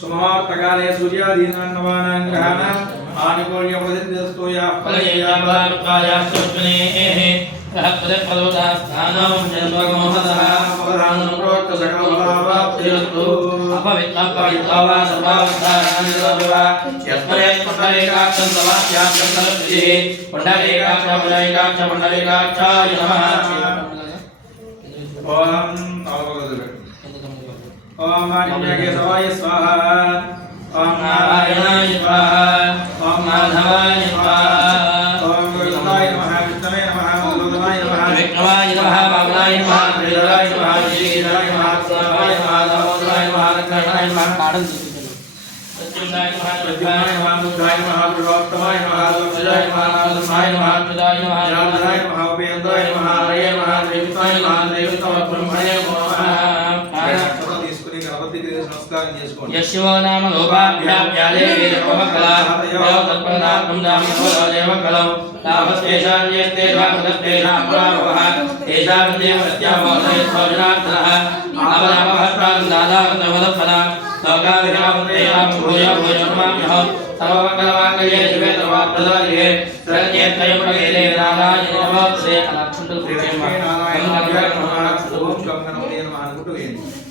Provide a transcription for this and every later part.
सुमवार्तकाले सूर्यादीनान्नवानां ग्रहाणां आनुकूल्यमुदिन्दस्तु याः फलययावार्कायाश्वस्मिनेः रहप्रफलोदास्थानं जन्मगमहतः अपराणप्रवक्तसकलभावाप्तिरस्तु अपवित्रपवित्रवा सर्वावस्थानानिरवा यत्पर्यत्परेकाक्षन्तवाक्याक्षन्तलब्धिः पण्डरेकाक्ष पण्डरेकाक्ष पण्डरेकाक्षाय नमः ॐ अवगतः। ओम वाणिज्य सवाय स्वाहा। ओम नारायणाय स्वाहा। ओम माधवाय स्वाहा। ओम गोविंदाय नमः, विष्णवे नमः गोविंदाय नमः, विष्णवाय नमः, बाबलाय नमः प्रियराय नमः श्रीधराय नमः स्वाहाय नमः, दामोदराय नमः रत्नाय नमः काडंतु सच्चिदाय नमः प्रज्ञाय नमः, बुद्धाय नमः पुरुषोत्तमाय नमः लोकजाय नमः नारदाय नमः प्रदाय नमः रामदाय नमः, उपेन्द्राय नमः हरये नमः देवताय नमः देवतम ब्रह्मणे नमः। यशो नाम लोपाभ्याप्याले वेदमोहकलाभयो तत्पन्नात्मं नामयो देवकलौ तावस्तेषां येस्तेषां पुनस्तेषां पुराभवः तेषां देवत्यामोदयस्वजनार्थनः आवनामहस्तां दादावन्दवदपदां सौकादिनामन्तेषां भूय भूयमाम्यहं सर्वमङ्गलमाङ्गल्ये शिवे सर्वाप्रदाये शरण्ये त्रयम्बके देवे नारायणो भवत्से अनक्षुण्डुप्रियं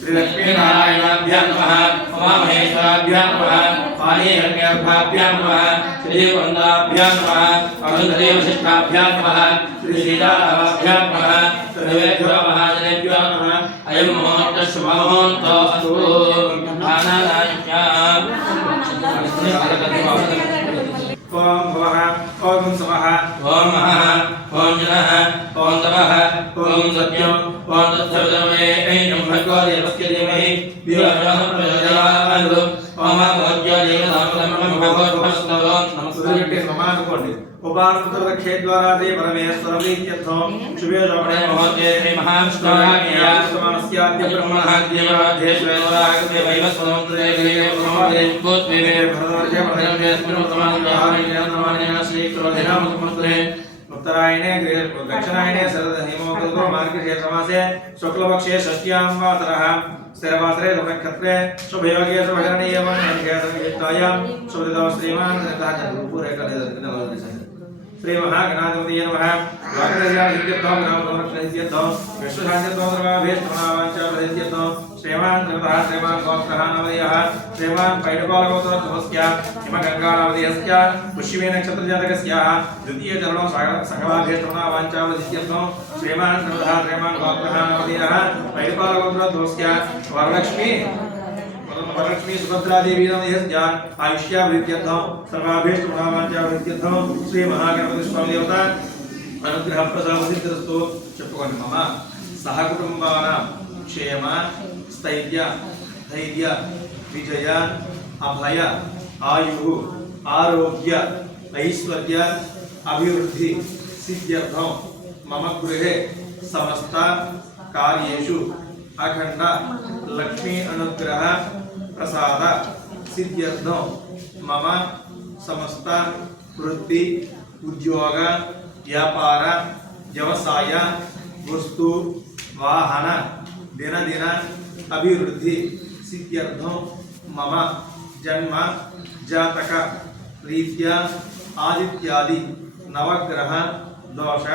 వేయండి శ్రీ లక్ష్మీ లక్ష్మీనారాయణాభ్యాం నమః ఉమామహేశ్వరాభ్యాం నమః పానీయజ్ఞాభ్యాం నమః శ్రీవందాభ్యాం నమః అరుంధదేవశిష్టాభ్యాం నమః శ్రీ సీతారామాభ్యాం నమః సర్వేభ్యో మహాజనేభ్యో నమః అయం ముహూర్త శుభముహూర్తో అస్తు ఓం భవః ఓం సమః ఓం మహః ఓం జనః ఓం తపః ఓం సత్యం ఓం తత్సవితమే ఐనం భగవో దేవస్య ధీమహి ధియోయోన శుభే రమణే మహోదయ శ్రీ మహావిష్ణురాజ్ఞయా సమానస్యాద్య బ్రహ్మణః దేవాదేశ్వరాగతే వైవస్వతంత్రే దేవే గోత్వే భరతవర్షే उत्तरायणे दक्षिणायणे हेमोकृतो मार्गशीर्षे समासे शुक्लपक्षे षष्ट्यां वासरः स्थिरवासरे शुभनक्षत्रे शुभयोगे शुभकरणे एवं संहितायां शुभदितो श्रीमान् पूरे श्री महागणाधिपतये नमः। वाक्यस्य सिद्ध्यर्थं नाम संरक्षणस्य सिद्ध्यर्थं विश्वशान्त्यर्थं सर्वाभेष्टमनावाञ्च प्रसिद्ध्यर्थं శ్రీమాన్ త్రిపదः శ్రీమాన్ గోత్రహానవయ శ్రీమాన్ పైడపాలగోత్ర తమస్య హిమ గంగానవదయస్య పుష్యమే నక్షత్రజాతకస్య ద్వితీయ చరణం సకలాభీష్టమనావాంచ ప్రసిద్ధ్యర్థం శ్రీమాన్ త్రిపదः శ్రీమాన్ గోత్రः నవదయः పైడపాలగోత్ర తమస్య వరలక్ష్మి వరలక్ష్మి సుభద్రాదేవి నమస్య ఆయుష్యాభివృద్ధ్యర్థం సర్వాభీష్టమనావాంఛాభివృద్ధ్యర్థం శ్రీ మహాగణపతి స్వామి దేవత అనుగ్రహ ప్రసాదసిద్ధిరస్తు చెప్పుకోండి మమ. సహకుటుంబాన క్షేమ स्थैर्य धैर्य विजय अभय आयु आरोग्य ऐश्वर्य अभिवृद्धि सिद्ध मम गृह समस्त कार्यु अखंड लक्ष्मी अनुग्रह प्रसाद सिद्ध मम समस्त वृत्ति उद्योग व्यापार व्यवसाय वस्तु वाहन दिन दिन అభివృద్ధి సిద్ధ్యర్థం మమ జన్మ జాతక రీత్యా ఆదిత్యాది నవగ్రహ దోష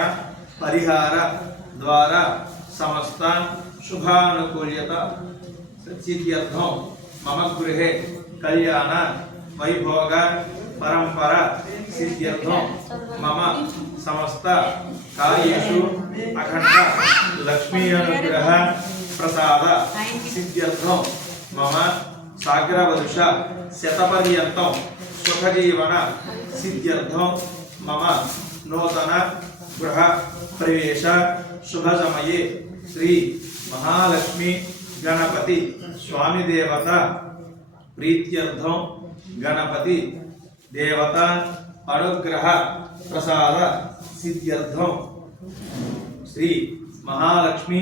పరిహార ద్వారా సమస్త శుభానుకూల్యత సిద్ధ్యర్థం మమ గృహే కళ్యాణ వైభోగ పరంపర సిద్ధ్యర్థం మమ సమస్త కార్యేషు అఖండ లక్ష్మీ అనుగ్రహ ప్రసాద సిద్ధ్యర్థం మమ సాగ్రవరుష శతపర్యంతం సుఖజీవన సిద్ధ్యర్థం మమ నూతన గృహ ప్రవేశ శుభ సమయే శ్రీ మహాలక్ష్మి గణపతి స్వామి దేవత ప్రీత్యర్థం గణపతి దేవత అనుగ్రహ ప్రసాద సిద్ధ్యర్థం శ్రీ మహాలక్ష్మి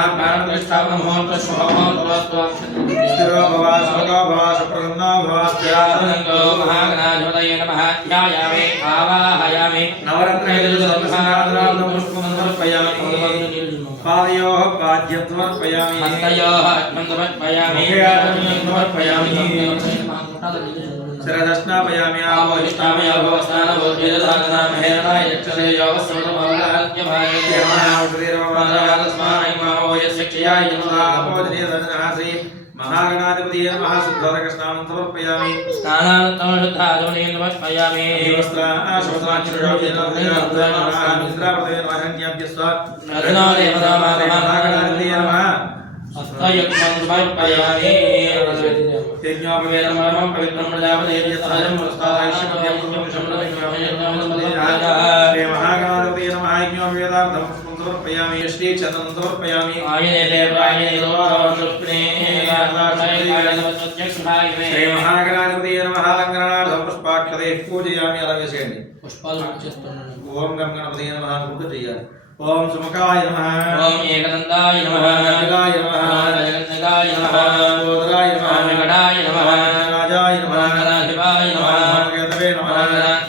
మధ్యవర్తులు మధ్యవర్తులు కలుపుకుంటారు కరిష్యే ఏమవుతుందో వేసి పెట్టుకోండి దగ్గర పెట్టుకున్నది అది హస్తేనాచార్యాగో వైదికం సర్వమస్తా భోదాంగ్యా స్థిరో భవ శోకో భవ సుప్రసన్నో భవ నవరత్నైర్సర్వసంగాధరాలను పుష్పం సమర్పయామి పాదయోః పాద్యం సమర్పయామి శిరదర్శనాపయామి శ్రీ మహాగణాధిపతి నమః శుద్ధోదకస్నానం సమర్పయామి యజ్ఞోపవేదమరం పవిత్రం ప్రజాపతి సహజం మహాగణాధిపతి నమః యజ్ఞోపవేదార్థం సమర్పయామి శ్రీ చందనం సమర్పయామి శ్రీ మహాగణాధిపతి నమః లంకనార్థం పుష్పాక్షతే పూజయామి అలా వేసేయండి పుష్పాలు చేస్తున్నాను. ఓం గం గణపతి నమః చేయాలి. ओम सुमकाय नमः ओम एकदंताय नमः जगाय नमः जगन्नगाय नमः गोदराय नमः निकटाय नमः राजाय नमः राधिवाय नमः केतवे नमः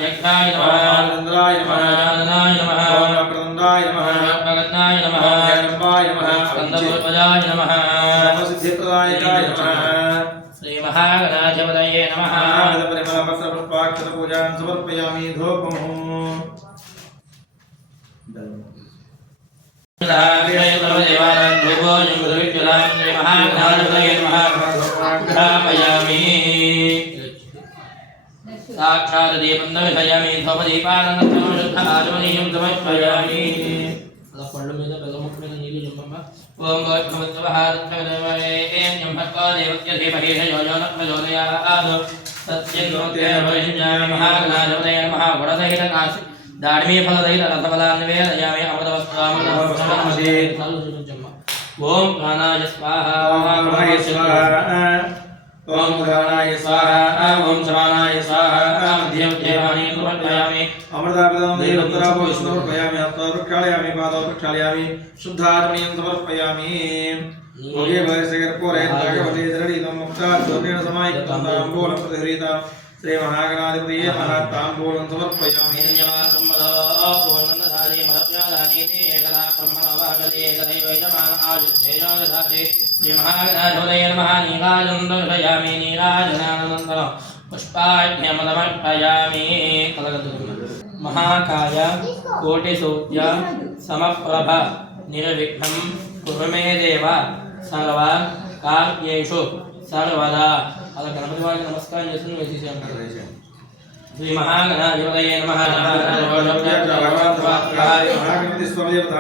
यज्ञाय नमः आनंदाय नमः आनंदाय नमः प्रकरणाय नमः भगवन्नाय नमः जगन्नाय नमः कंदपूर्वजाय नमः समसिद्धिप्रदायकाय नमः श्री महागणाधिपतये नमः परिमलपत्रपुष्पाक्षतपूजां समर्पयामि धूप శుద్ధ ఆచమనీయం సమర్పయామి. అలా పళ్ళ మీద బెల్ల ముక్క మీద నీళ్ళు చెప్పమ్మ ఓం గోత్మవత్సవహారత్వదేవయేం భర్గో దేవస్య ధీమహి ధియో న दाढ़मी फलदैर रतफलान्वे दयामे अमृतवस्त्रामृतवस्त्रमसे ओम गाना यस्वाहा ओम गाना यस्वाहा ओम गाना यस्वाहा ओम श्राणाय यस्वाहा मध्यम देवानि कुर्वयामि अमृतामृतं देवत्रापो ओके भाई सेकर को प्रक्षालयामि शुद्धात्मीयं समर्पयामि इधर ही तो मुक्ता दृढीतं मुक्तात् दोनेन बोल अपने हरिता శ్రీ మహాగణాధిపతి నమః తాంబూలం సమర్పయామి పుష్పాఢ్యమదమర్పయామి మహాకాయ కోటిసూర్య సమప్రభ నిర్విఘ్నం కురు మే దేవ సర్వ కార్యేషు సర్వదా అలా గణపతి వారికి నమస్కారం చేసి వేసేసాను శ్రీ మహాగణాధిపతయే నమః మహాగణపతి స్వదేవత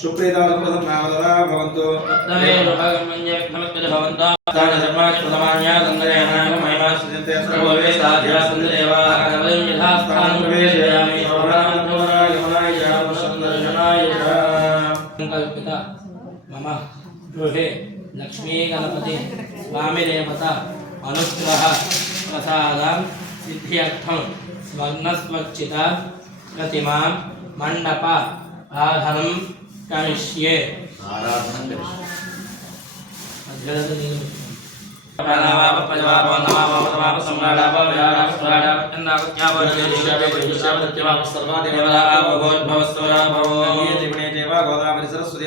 సుప్రీతావృతం నామదా భవంతు ఉత్తమే లోకగమ్య నమస్కృత భవంతో తాన ధర్మాని ప్రథమాన్య గంగరేణ మహిమా సుజంతే సర్వవే సాధ్యా సందేవా గణపతిం యథా స్థానం ప్రవేశయామి సంకల్పిత మమ గృహే లక్ష్మీ గణపతి స్వామి దేవత अनुग्रह प्रसादं सिद्ध्यर्थं स्वर्णस्वच्छित प्रतिमां मण्डप आधनं करिष्ये प्रणवाप भवो ಕ್ಷೇಮ ಗೋದಾವರಿ ಸರಸ್ವತಿ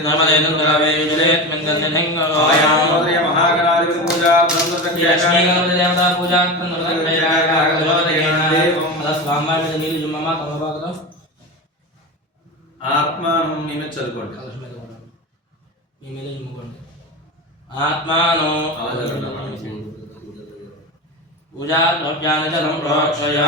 ಮಹಾಗಣಾಧಿಪತಿ ಪೂಜಾ ದೇವತಾ ಪೂಜಾ ಆತ್ಮಾನಂ ನೀವೇ ಚಲ್ಕೊಂಡು ನೀವೇ ಮುಗೊಂಡು ಆತ್ಮಾನೋ ಪೂಜಾ ದ್ರವ್ಯಾನ ಜಲಂ ಪ್ರೋಕ್ಷಯ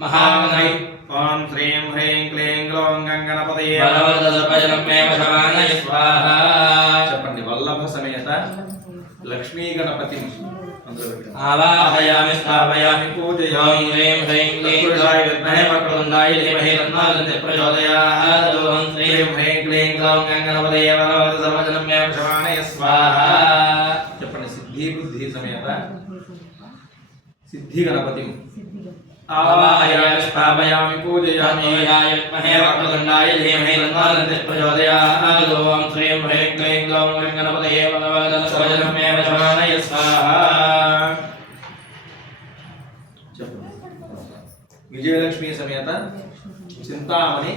మహాగణై ఓం శ్రీం హ్రీం క్లీం గ్లౌం గంగణపతయే బలవదసపజనమేవ శమానయ స్వాహా చెప్పండి సమేత లక్ష్మీ గణపతి. ఆవాహయామి స్థాపయామి పూజయామి. ఓం హ్రీం హ్రీం క్లీం గ్లౌం విద్మహే వక్రతుండాయ ధీమహి తన్నోదంతి ప్రచోదయాత్ ఓం శ్రీం హ్రీం క్లీం గ్లౌం గంగణపతయే మే క్షమాణయ స్వాహ सिद्धि समयता सिद्धि गणपति स्थापयामि श्रीं ह्रीं क्लीं ह्रीं गणपतये विजयलक्ष्मी समेत चिन्तामणि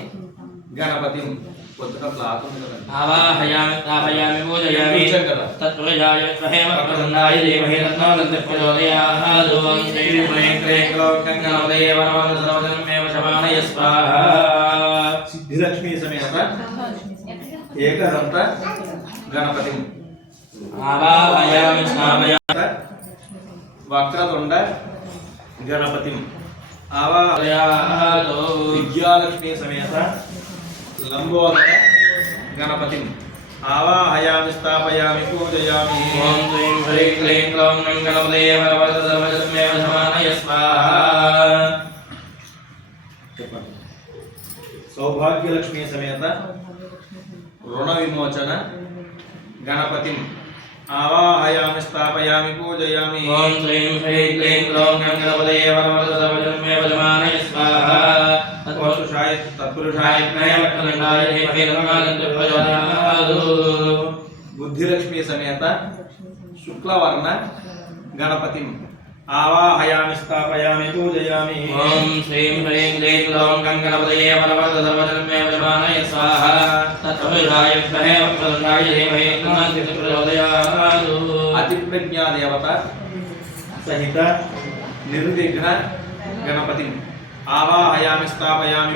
गणपतिम् సమేత చింతామణి గణపతి కొద్దిగా క్లాత్ ఉంది కదండి. ఆవాహయామి స్థాపయామి పూజయామి కూర్చోం కదా. తత్వజాయ స్మహే వక్రతుండాయ ధీమహి తన్నోదంతి ప్రచోదయాత్ ఓం శ్రీం లంబోదర గణపతి ఆవాహయామి స్థాపయామి పూజయామి. ఓం శ్రీం హ్రీం క్లీం గ్లౌం గణపతయే వరవరద సర్వజనం మే క్షమాణయ స్వాహ. చెప్పండి. సౌభాగ్యలక్ష్మి సమేత రుణ విమోచన గణపతి आवाहयामि स्थापयामि पूजयामि। ॐ श्रीं क्लीं क्लौं वरवरदवजन्मे वजमानय स्वाहा। तत्पुरुषाय तत्पुरुषाय बुद्धिलक्ष्मी समेत शुक्लवर्ण गणपतिम् ప్రచోదయాత్ బుద్ధిలక్ష్మి సమేత శుక్లవర్ణ గణపతి ఆవాహయామి స్థాపయామి పూజయామి. ఓం శ్రీం హ్రీం క్లీం గ్లౌం గణపతయే వరవరద సర్వజనం మే క్షమాణయ స్వాహ. తత్వజాయ స్మహే వక్రతుండాయ ధీమహి తన్నోదంతి ప్రచోదయాత్ అతి ప్రజ్ఞా దేవత సహిత నిర్విఘ్న గణపతి. ఆవాహయామి స్థాపయామి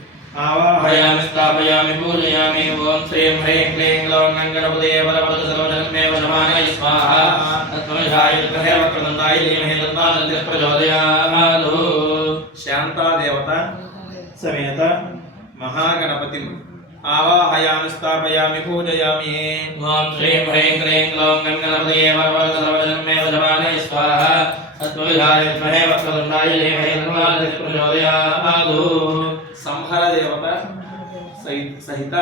సర్వజనం మే వశమానయ స్వాహ తత్పురుషాయ విద్మహే వక్రతుండాయ ధీమహి తన్నోదంతి ప్రచోదయాత్ చెప్పండి చంద్రముఖి దేవత సహిత బాలచంద్ర గణపతి ఆవాహయామి స్థాపయామి పూజయామి ఓం శ్రీం హ్రీం క్లీం గ్లౌం గణపతే వరవరద సర్వజనం మే వశమానయ స్వాహ తత్వజాయ విద్మహే వక్రతుండాయ ధీమహి తన్నోదంతి ప్రచోదయాత్ శాంతా దేవత సమేత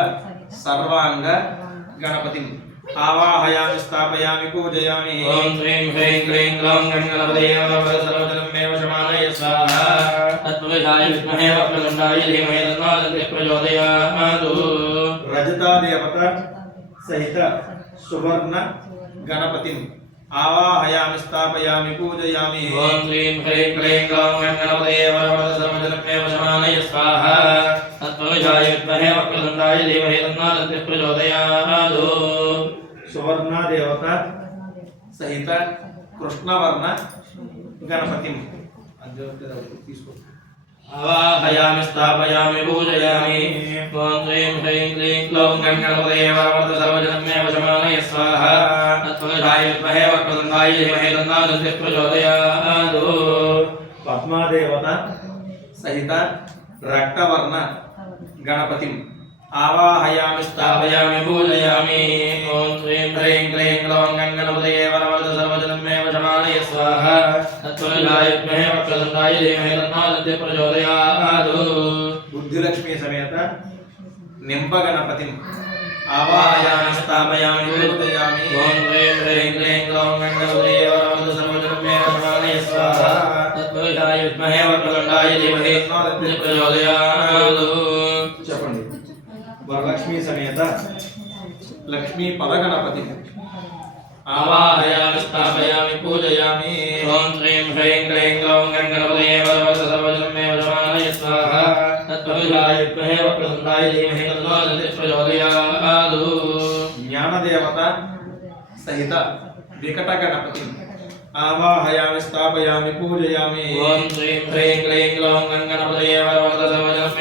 మహాగణపతి ఆవాహయామి స్థాపయామి పూజయామి ఓం శ్రీం హ్రీం आवाहयामि स्थापयामि पूजयामि। ॐ श्रीं ह्रीं क्लीं ग्लौं गणगणपतयेवरवरसरोजनमेव शमानय स्वाहा। तत्प्रविधाय विद्महे वक्रतुण्डाय धीमहि तन्नादग्निः प्रचोदयातु। सहित सुवर्ण गणपतिम्। आवाहयामि स्थापयामि पूजयामि। ॐ श्रीं ह्रीं क्लीं ग्लौं गणगणपतयेवरवरसरोजनमेव शमानय स्वाहा। तत्प्रविधाय विद्महे वक्रतुण्डाय धीमहि तन्नादग्निः प्रचोदयातु। सुवर्ण देवता सहित कृष्णवर्ण गणपति आवाहयामि, स्थापयामि, पूजयामि। त्वां ह्रीं क्लीं क्लौं सर्वजनमेव शमानय स्वाहा। विद्महे पद्मादेवता सहित रक्तवर्ण गणपतिम्। సహిత కృష్ణవర్ణ గణపతి తీసుకో ఆవాహయామి స్థాపయామి పూజయామి. ఓం శ్రీం హ్రీం క్లీం గ్లౌం గణపతే వరవరద సర్వజనం మే వశమానయ స్వాహ. తత్వజాయ విద్మహే వక్రతుండాయ ధీమహి తన్నోదంతి ప్రచోదయాత్. పద్మాదేవత సహిత రక్తవర్ణ గణపతి ఆవాహయామి స్థాపయామి పూజయామి. ఓం శ్రీం హ్రీం క్లీం గ్లౌం గణపతే వరవరద సర్వజనం लक्ष्मी समेत लक्ष्मी पदगणपति आवाहयामि स्थापयामि पूजयामि। ॐ श्रीं ह्रीं क्लीं वजमानय स्वाहा। तत्त्वविधाय विद्महे धीमहि ज्ञानदेवता सहित विकटगणपति। आवाहयामि स्थापयामि पूजयामि। ॐ श्रीं ह्रीं क्लीं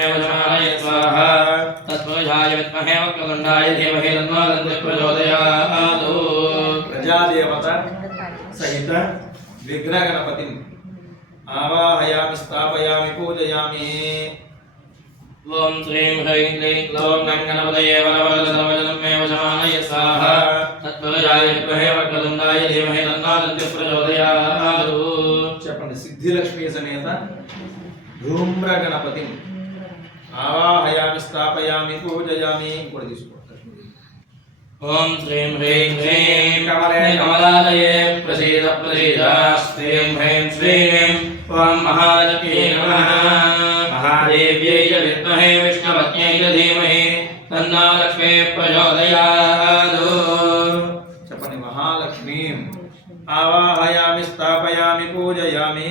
वजमानय स्वाहा। తత్పురుషాయ విద్మహే వక్రతుండాయ ధీమహి తన్నో దంతి ప్రచోదయాతు. ప్రజాదేవత సహిత విఘ్న గణపతి ఆవాహయామి స్థాపయామి పూజయామి. ఓం శ్రీం హ్రీం క్లీం గ్లౌం గంగణపతయే వరవరదసవజనస్మే వశమానయ స్వాహా తత్పురుషాయ విద్మహే వక్రతుండాయ ధీమహి తన్నో ప్రచోదయాతు. చెప్పండి సిద్ధిలక్ష్మి సమేత ధూమ్ర గణపతి. ఆవాహయామి స్థాపయామి పూజయామి కూడా తీసుకోండి ॐ ह्रीं ह्रीं ह्रीं कमले कमलालये प्रसीद प्रसीदास्त्रीं ह्रीं श्रीं त्वं महालक्ष्मी नमः। महादेव्यै च विद्महे विष्णुपत्न्यै च धीमहि। तन्नालक्ष्मी प्रचोदयात्। आवाहयामि स्थापयामि पूजयामि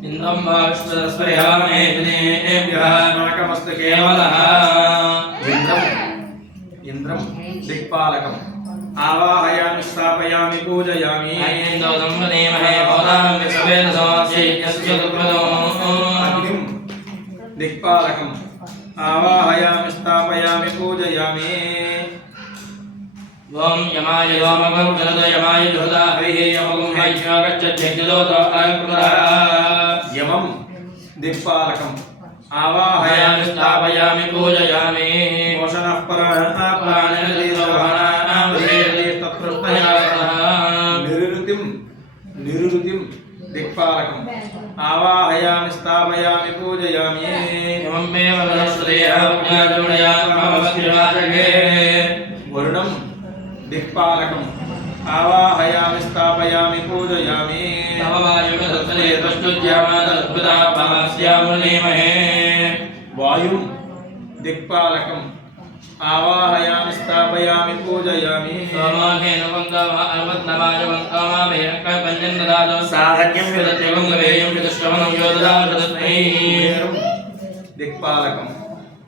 అక్షరాపణమే వ్యోమన్న మహాగౌరీ సమేత శ్రీరుద్రం ఆవాహయామి స్థాపయామి పూజయామి ఇంద్రం వాష్పదస్వయామే వినేభ్యः నాకమస్తకే కేవలः ఇంద్రం ఇంద్రం దిక్పాలకం ఆవాహయామి స్థాపయామి పూజయామి ఐనేందో సంవదేమహే భవతాం విశ్వేన ఓం యమాయ లోమగం జలద యమాయ జుహదా హరిః యమగం యమం దిక్పాలకం ఆవాహయామి స్థాపయామి పూజయామి. మోషణః నిరుతిం నిరుతిం దిక్పాలకం ఆవాహయామి స్థాపయామి పూజయామి. వరుణం దిక్పాలకం ఆవాహయామి స్థాపయామి పూజయామి వాయుం దిక్పాలకం ఆవాహయామి స్థాపయామి పూజయామి కుబేరం దిక్పాలకం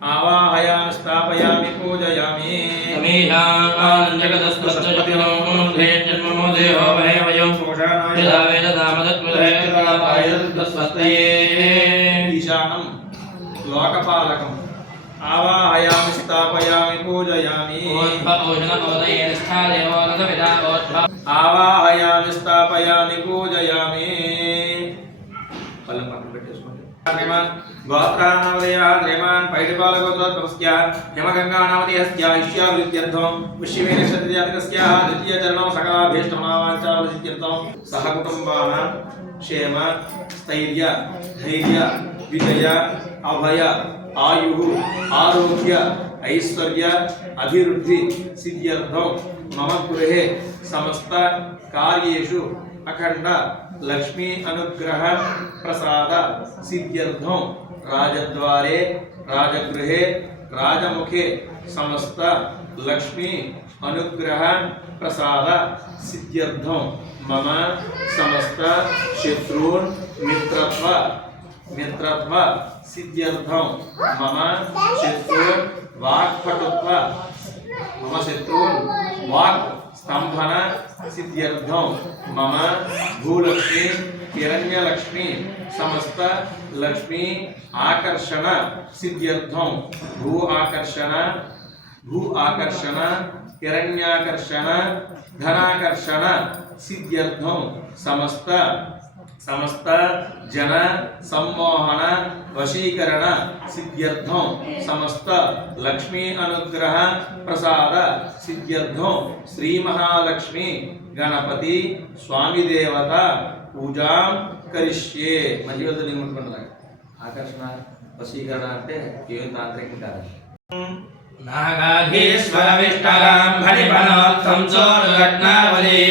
ఆవాహయామి స్థాపయామి పూజయామి ఈశానం లోకపాలకం. ఆవాహయామి స్థాపయామి పూజయామి. ఆవాహయామి స్థాపయామి పూజయామి. పళ్ళెం పక్కన పెట్టేసుకోండి. శ్రీమాన్ గోత్రానామదయः శ్రీమాన్ పైడిపాలగోత్రోద్భవస్య యమగంగానామదయస్య ఇష్యావృత్యర్థం పుష్యమే నక్షత్రజాతకస్య ద్వితీయచరణం సకలాభీష్టమనావాంఛావసిత్యర్థం సహ కుటుంబానాం క్షేమ స్థైర్య ధైర్య విజయ అభయ ఆయు ఆరోగ్య ఐశ్వర్య అభివృద్ధి సిద్ధ్యర్థం మమ గృహే సమస్త కార్యేషు అఖండ లక్ష్మీ అనుగ్రహ ప్రసాద సిద్ధ్యర్థం. राजद्वारे, राजगृहे, राजमुखे, समस्त लक्ष्मी अनुग्रह प्रसाद सिद्ध्यर्थम मम समस्त शत्रुन मित्रत्व मित्रत्व सिद्ध्यर्थम मम शत्रुन वाक्पटुत्व, मम शत्रुन वाक् स्तंभन सिद्ध्यर्थम मम भूलक्ष्मी ಹಿರಣ್ಯ लक्ष्मी समस्त लक्ष्मी आकर्षण ಸಿದ್ಧ್ಯರ್ಥಂ भू आकर्षण भू आकर्षण, हिरण्याकर्षण, धनाकर्षण सिद्ध्यर्थम समस्त समस्त जन सम्मोहन, वशीकरण सिद्ध्यर्थम समस्त लक्ष्मी अनुग्रह प्रसाद सिद्ध्यर्थम श्री महालक्ष्मी, गणपति, स्वामी देवता పూజాం కరిష్యే మంచి వద్ద నిమ్ముకుంటున్నాయి ఆకర్షణ వశీకరణ అంటే ఏం తాంత్రికం కాదు నాగాధీశ్వరవిష్టరాం భరిపణోత్తం చోరులగ్నావలి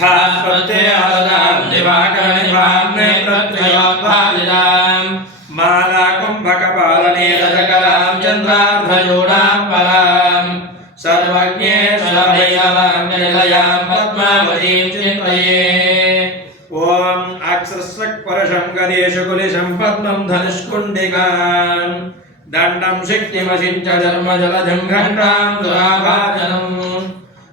భాస్వత్యాదాం దివాకరణివాగ్నే ప్రత్రయోద్భాలిదాం మాలా కుంభకపాలనే రజకరాం చంద్రార్ధయోడాం పరాం సర్వజ్ఞేశ్వరభైరవాం నిలయాం పద్మావతీం చింతయే ఓం परशं करेषु कुलिशं पद्मं धनुष्कुण्डिकान्। दण्डं शक्तिमसिञ्च धर्मजलधं घण्टां दुराभाजनम्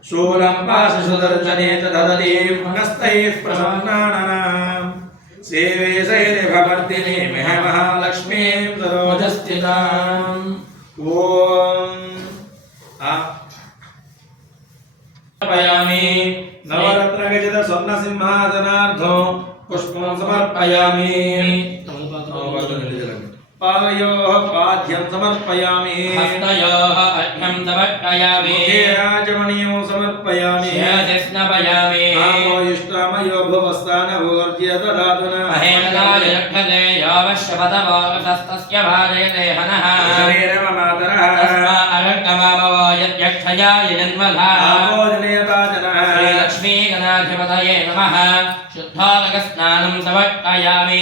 शूलं पाशि सुदर्शने च ददतीं मनस्तैः प्रसन्नानाम् सेवे सैरिभवर्तिने मिह महालक्ष्मीं सरोजस्थिताम्। ॐ नवरत्नगजित स्वर्णसिंहासनार्थो पुष्पं समर्पयामि। पादयोः पाद्यं समर्पयामि। हस्तयोः अर्घ्यं समर्पयामि। राजमणियं समर्पयामि। शिरसिस्नपयामि आमोयुष्टामयो भुवस्तानभूर्ज्य ददातु न महेन्द्राय रक्षते यावश्यपदवस्तस्य भाजयते हनः। शरीरममातरः तस्मा अरङ्गमामवो यद्यक्षया यजन्मधा। आमोजनेता గణాధిపతయే నమః శుద్ధాలక స్నానం సమర్పయామి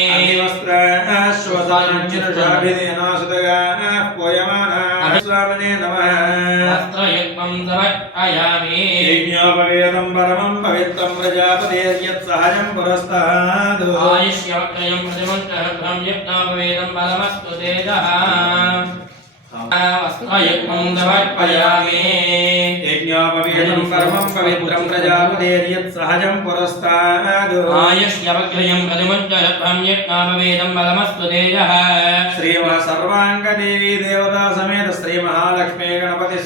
వస్త్రయుగ్మం సమర్పయామి యజ్ఞోపవేదం పరమం పవిత్రం ప్రజాపతేర్యత్ సహజం పురస్తాద్ ఆయుష్యవక్రయం ప్రతిమంత్రం యజ్ఞాపవేదం బలమస్తు తేజః వస్త్రయుగ్మం సమర్పయామి యజ్ఞోపవేదం పరమం పవిత్రం ప్రజాపతేర్యత్ సహజం పురస్తాద్ ఆయుష్యవక్రయం ప్రతిమంత్రం యజ్ఞాపవేదం బలమస్తు తేజః శ్రీ సర్వాంగదేవీ దేవతా సమేత శ్రీ మహాలక్ష్మీ గణపతి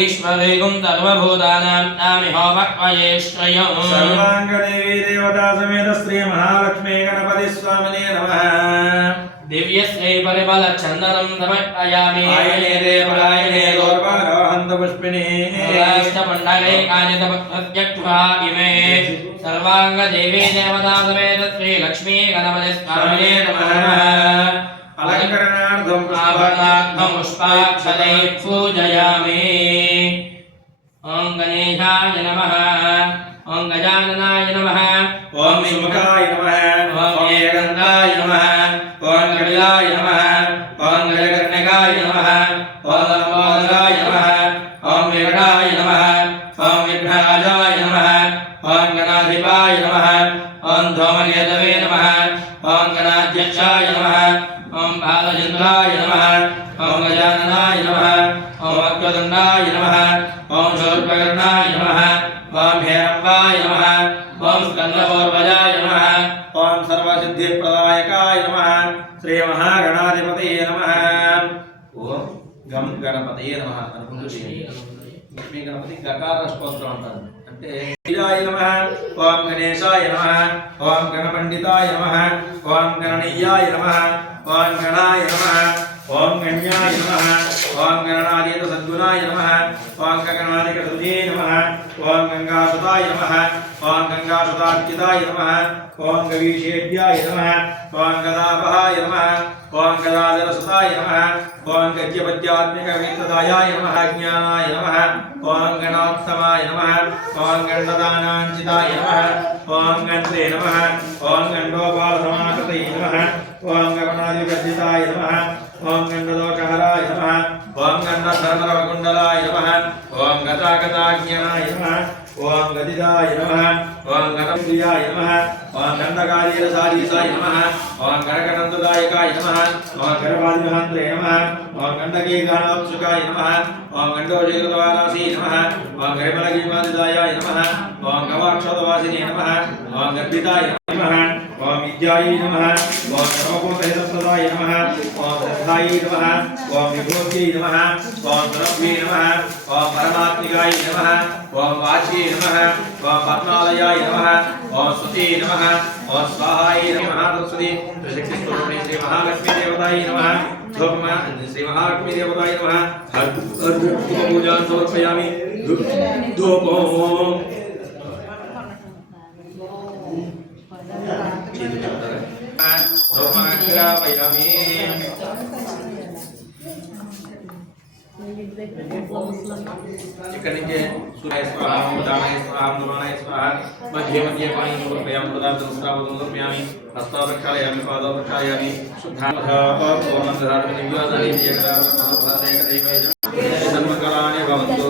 స్వామినే నమః యజ్ఞాపవేదం సమర్పయామి గంధద్వారాంధ్రాధీశాంగరీషణీ ఈశ్వరేగం సర్వభూతానాం నామి హోమక్వయే శ్రయం సర్వాంగదేవీ దేవతా సమేత శ్రీ మహాలక్ష్మీ గణపతి స్వామినే నమః దివ్యశ్రీ పరిమళ చందనం సమర్పయామి ఆయనే దేవరాయనే గౌరవారోహంత పుష్పిణీ రాష్ట్రమండలే కానితమత్యక్ష్వా ఇమే సర్వాంగ దేవీ अलङ्करणार्थम् आभरणार्थम् पुष्पाक्षरै पूजयामि ॐ गणेशाय नमः ॐ गजाननाय नमः ॐ सुमुखाय नमः ॐ एकन्दाय नमः ॐ कपिलाय नमः ॐ गजकर्णिकाय नमः ॐ लम्बोदराय नमः ॐ विकटाय नमः ॐ विघ्नराजाय नमः ॐ गणाधिपाय नमः ॐ धोमनियतवे नमः ॐ गणाध्यक्षाय नमः నమః ఓం ఓం బాలచంద్రాయ నమః ఓం గజాననాయ నమ ఓం అక్వదండాయ నమ ఓం శూర్పకర్ణాయ నమ ఓం హేరంబాయ నమ ఓం స్కందపూర్వజాయ నమ ఓం సర్వసిద్ధిప్రదాయకాయ నమ శ్రీ మహాగణాధిపతయే నమ ఓం గం గణపతయే నమ అనుకుంటూ లక్ష్మీ గణపతి గకార స్తోత్రం అంటారు. అంటే శ్రీయాయ ఓం గణేశాయ నమ ఓం గణపండితాయ నమ ఓం గణనీయాయ నమ ஓம் கணாய நம ஓம் கண்யாய நம ஓம் கணநாதேத சத்குணாய நம ஓம் கங்கநாதிக சுதே நம ஓம் கங்காசுதாய நம ஓம் கங்காசுதார்க்கிதாய நம ஓம் கவீஷேத்யாய நம ஓம் கதாபகாய நம ஓம் கதாதரசுதாய நம ஓம் கஜ்யபத்யாத்மிகவேந்ததாயாய நம ஜானாய நம ஓம் கணாத்தமாய நம ஓம் கண்டதானாஞ்சிதாய நம ஓம் கண்டே நம ஓம் கண்டோபாலசமாகிருதே நம ఓం గగనాదిగర్జితాయ నమః. ఓం గండలోకహరాయ నమః. ఓం గండధర్మరవకుండలాయ నమః. ఓం గతాగతాజ్ఞానాయ నమః. ఓం గదిదాయ నమః. ఓం గణప్రియాయ నమః. ఓం గండకార్యరసారీసాయ నమః. ఓం గణగణందదాయకాయ నమః. ఓం గణపాదిమహాంత్రే నమః. ఓం గండకీగానోత్సుకాయ నమః. ఓం గండోజీకృతవారాసీ నమః. ఓం గరిమలగీమాదిదాయ నమః. ఓం గవాక్షోదవాసినే నమః. ఓం గర్భితాయ నమః. ओम विद्याय नमः ओम सर्वभूतहितप्रदाय नमः ओम श्रद्धाय नमः ओम विभूत्यै नमः ओम द्रव्ये नमः ओम परमात्मिकाय नमः ओम वाच्ये नमः ओम पद्मालयाय नमः ओम सुते नमः ओम स्वाहाय नमः सरस्वती श्रीशक्तिस्तोत्रे श्री महालक्ष्मी देवताय नमः धूपम श्री महालक्ष्मी देवताय नमः। हर हर पूजा समर्पयामि। धूपम ధూపమాగ్రాపయామి ఇక్కడి నుంచి సూర్య స్వాహం ఉదానాయ స్వాహం దుమానాయ స్వాహ మధ్య మధ్య పాణి సమర్పయామి పదార్థం స్రావతం సమర్పయామి హస్తా ప్రక్షాళయామి పాదో ప్రక్షాళయామి శుద్ధామధాపూర్ణధారణ నివ్యాసాని సన్మంగళాని భవంతు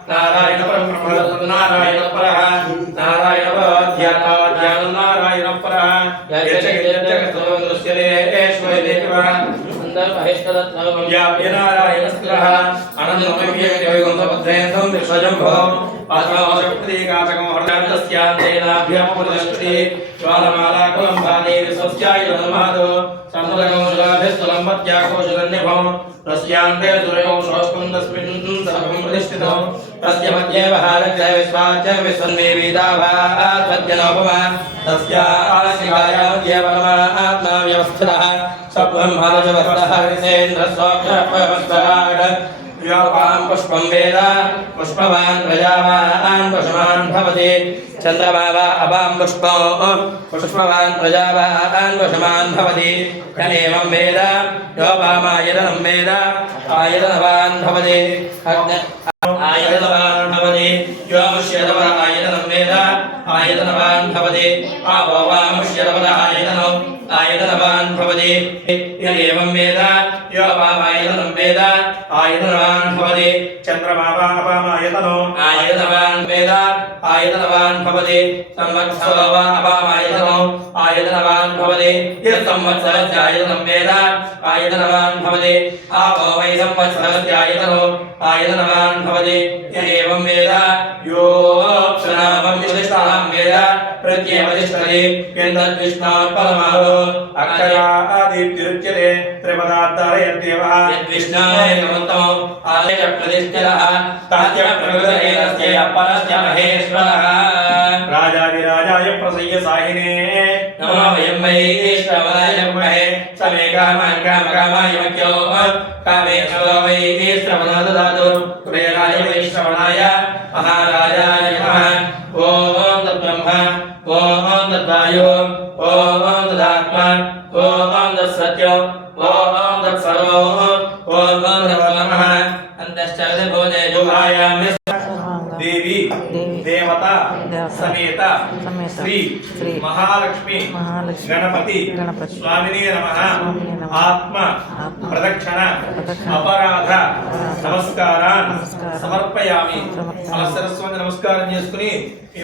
व्याप्यनारायणस्त्रः अनन्तमव्यक्तिवैकुन्तपद्रयन्तं दृषजं भवम् पात्रावशक्तिकाचकं हरणार्थस्यान्तेनाभ्यामुपदष्टे ज्वालमालाकुलं भाने विश्वस्याय धनुमादो सन्दकं शुलाभिस्तुलं मत्याकोशलन्यभम् तस्यान्ते सुरयो शोष्कं तस्मिन् सर्वं प्रतिष्ठितं तस्य मध्ये महारज्य विश्वाच विश्वन्मे वेदाभासज्जनोपमा तस्या आशिकायां केवलमात्मा व्यवस्थितः విసేంద్రస్వాక్షపవస్వరాట్ వ్యోపాం పుష్పం వేద పుష్పవాన్ ప్రజావాన్ పశుమాన్ భవతి చంద్రమావ అపాం పుష్పో పుష్పవాన్ ప్రజావాన్ పశుమాన్ భవతి యమేవం వేద యోపామాయతనం వేద ఆయతనవాన్ భవతి ఆయతనవాన్ భవతి యోముష్యతవర ఆయతనం వేద ఆయతనవాన్ భవతి ఆపోవాముష్యతవర ఆయతనం ఆయతనవాన్ భవతి యమేవం వేద యోపామాయతనం వేద ఆయతనవాన్ భవతి చంద్రమావాపామాయతనో ఆయతనవాన్ వేద ఆయతనవాన్ భవతి సంవత్సరో వా అపామాయతనో ఆయతనవాన్ భవతి యత్ సంవత్సరస్య ఆయతనం వేద ఆయతనవాన్ భవతి ఆపో వై సంవత్సరస్య ఆయతనో ఆయతనవాన్ భవతి ఏవం వేద యో క్షణామం విశిష్టాం వేద ప్రత్యేవతిష్టతి కిందద్విష్ణాత్ పరమాణో అక్షరాదీప్తిరుచ్యతే త్రిపదార్థారయత్యేవ యద్విష్ణాయకమంతం ఆలయ ప్రతిష్ఠితः తస్య ప్రకృతేనస్య పరస్య మహేశ్వరः రాజాదిరాజాయ ప్రసయ్య సాహినే నమో వయం వైశ్రవణాయ మహే సమే కామాన్ కామ కామాయ మఖ్యో కామేశ్వర వై శ్రవణ దదాతు కుబేరాయ సమేత శ్రీ మహాలక్ష్మి గణపతి స్వామిని నమ ఆత్మ ప్రదక్షిణ అపరాధ నమస్కారాన్ సమర్పయామి సరస్వతి నమస్కారం చేసుకుని